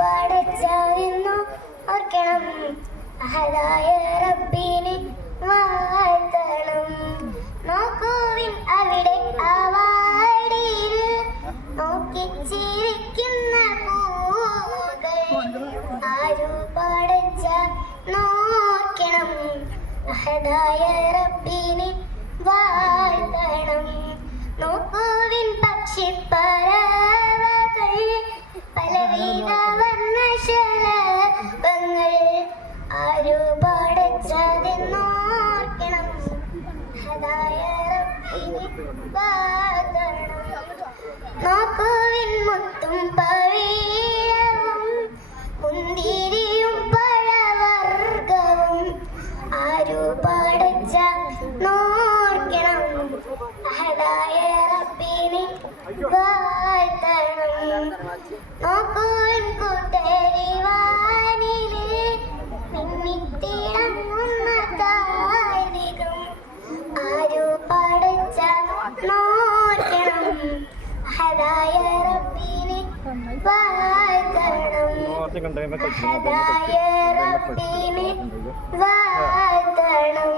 പടച്ചതെന്നു ഓർക്കണം, അഹദായ റബ്ബിനെ വാഴ്ത്തണം. നോക്കുവിൻ അവിടെ ആ വാടിയിൽ നോക്കിച്ചിരിക്കുന്ന പൂവുകൾ, ആരു പടച്ച നോക്കണം, അഹദായ റബ്ബിനെ വാഴ്ത്തണം. നോക്കുവിൻ പക്ഷിപ്പറവകൾ പലവിധ വർണ്ണശലഭങ്ങൾ, ആരു പടച്ചതെന്നോർക്കണം, അഹദായ റബ്ബിനെ വാഴ്ത്തണം. നോക്കുവിൻ മുത്തും പവിഴവും മുന്തിരിയും പഴവർഗവും, ആരു പടച്ച നോർക്കണം, അഹദായ റബ്ബിനെ വാഴ്ത്തണം. നോക്കുവിൻ കൂട്ടരിവാനിലെ മിന്നിത്തിളങ്ങുന്ന താരകം, ആരു പടച്ച നോർക്കണം, അഹദായ റബ്ബിനെ വാഴ്ത്തണം, അഹദായ റബ്ബിനെ വാഴ്ത്തണം.